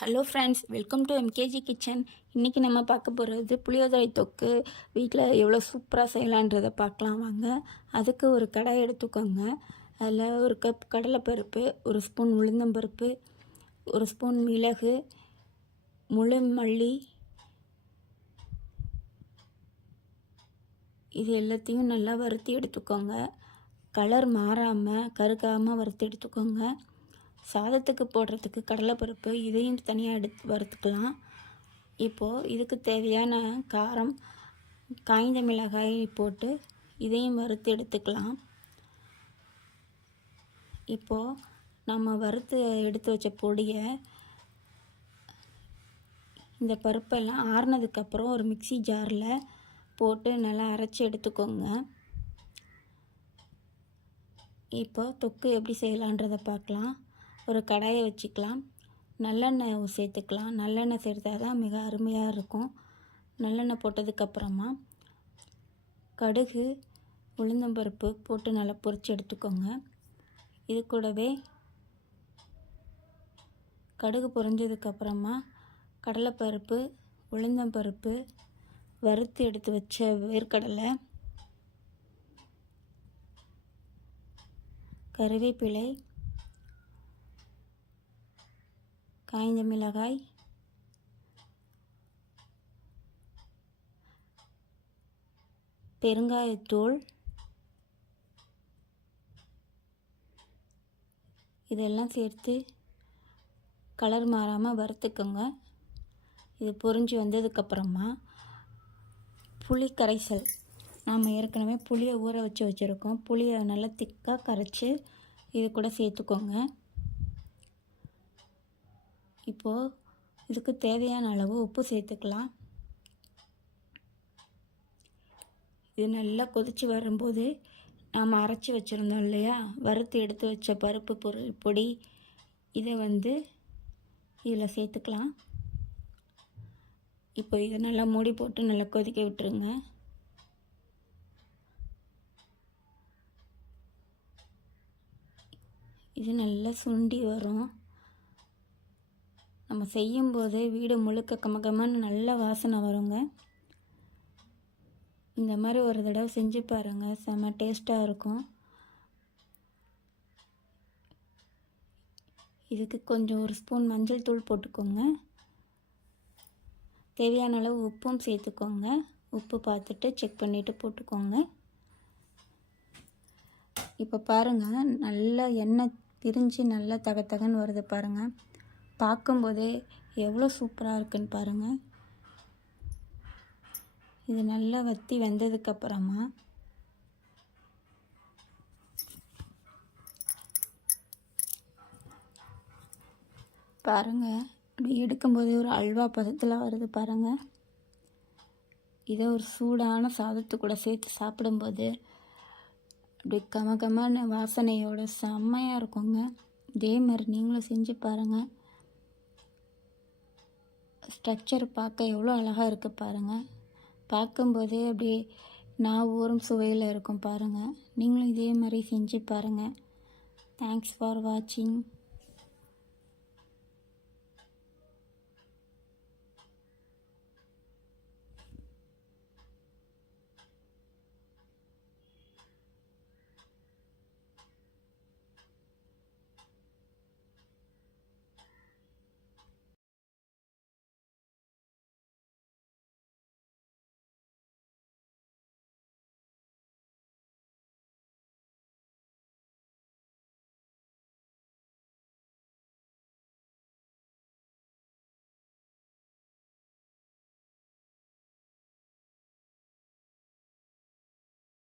Hello friends, welcome to MKG kitchen. இன்றைக்கி நம்ம பார்க்க போகிறது புளியோதரை தொக்கு வீட்டில் எவ்வளோ சூப்பராக செய்யலான்றதை பார்க்கலாம் வாங்க. அதுக்கு ஒரு கடாய் எடுத்துக்கோங்க. அதில் ஒரு கப் கடலைப்பருப்பு, ஒரு ஸ்பூன் உளுந்தம்பருப்பு, ஒரு ஸ்பூன் மிளகு, முழு மல்லி, இது எல்லாத்தையும் நல்லா வறுத்து எடுத்துக்கோங்க. கலர் மாறாமல் கருகாமல் வறுத்து எடுத்துக்கோங்க. சாதத்துக்கு போடுறதுக்கு கடலைப்பருப்பு இதையும் தனியாக எடுத்து வறுத்துக்கலாம். இப்போது இதுக்கு தேவையான காரம், காய்ந்த மிளகாய் போட்டு இதையும் வறுத்து எடுத்துக்கலாம். இப்போது நம்ம வறுத்து எடுத்து வச்ச பொடியை இந்த பருப்பெல்லாம் ஆறுனதுக்கப்புறம் ஒரு மிக்ஸி ஜாரில் போட்டு நல்லா அரைச்சி எடுத்துக்கோங்க. இப்போ தொக்கு எப்படி செய்யலான்றதை பார்க்கலாம். ஒரு கடாயை வச்சுக்கலாம். நல்லெண்ணெய் சேர்த்துக்கலாம். நல்லெண்ணெய் சேர்த்தா தான் மிக அருமையாக இருக்கும். நல்லெண்ணெய் போட்டதுக்கப்புறமா கடுகு, உளுந்தம்பருப்பு போட்டு நல்லா பொரித்து எடுத்துக்கோங்க. இது கூடவே கடுகு பொரிஞ்சதுக்கப்புறமா கடலைப்பருப்பு, உளுந்தம்பருப்பு, வறுத்து எடுத்து வச்ச வேர்க்கடலை, கருவேப்பிலை, காய்ந்த மிளகாய், பெருங்காயத்தூள், இதெல்லாம் சேர்த்து கலர் மாறாமல் வறுத்துக்கோங்க. இது பொரிஞ்சு வந்ததுக்கப்புறமா புளி கரைசல், நாம் ஏற்கனவே புளியை ஊற வச்சுருக்கோம். புளியை நல்லா திக்காக கரைச்சி இது கூட சேர்த்துக்கோங்க. இப்போது இதுக்கு தேவையான அளவு உப்பு சேர்த்துக்கலாம். இது நல்லா கொதித்து வரும்போது நாம் அரைச்சி வச்சுருந்தோம் இல்லையா, வறுத்து எடுத்து வச்ச பருப்பு பொடி, இதை இதில் சேர்த்துக்கலாம். இப்போ இதை நல்லா மூடி போட்டு நல்லா கொதிக்க விட்டுருங்க. இது நல்லா சுண்டி வரும். நம்ம செய்யும்போது வீடு முழுக்க கமகமான நல்ல வாசனை வருங்க. இந்த மாதிரி ஒரு தடவை செஞ்சு பாருங்கள், செம்ம டேஸ்ட்டாக இருக்கும். இதுக்கு கொஞ்சம் ஒரு ஸ்பூன் மஞ்சள் தூள் போட்டுக்கோங்க. தேவையான அளவு உப்பும் சேர்த்துக்கோங்க. உப்பு பார்த்துட்டு செக் பண்ணிவிட்டு போட்டுக்கோங்க. இப்போ பாருங்கள், நல்லா எண்ணெய் பிரிஞ்சு நல்லா தகன்னு வருது பாருங்கள். பார்க்கும்போதே எவ்வளோ சூப்பராக இருக்குன்னு பாருங்கள். இது நல்லா வற்றி வந்ததுக்கப்புறமா பாருங்கள், அப்படி எடுக்கும்போதே ஒரு அல்வா பதத்தில் வருது பாருங்கள். இதை ஒரு சூடான சாதத்து கூட சேர்த்து சாப்பிடும்போது அப்படி கமகமான வாசனையோட செம்மையாக இருக்குங்க. இதே மாதிரி நீங்களும் செஞ்சு பாருங்கள். ஸ்ட்ரக்சர் பார்க்க எவ்வளோ அழகாக இருக்குது பாருங்கள். பார்க்கும்போதே அப்படியே நான் ஊறும் சுவையில் இருக்கும் பாருங்கள். நீங்களும் இதே மாதிரி செஞ்சு பாருங்கள். தேங்க்ஸ் ஃபார் வாட்சிங்.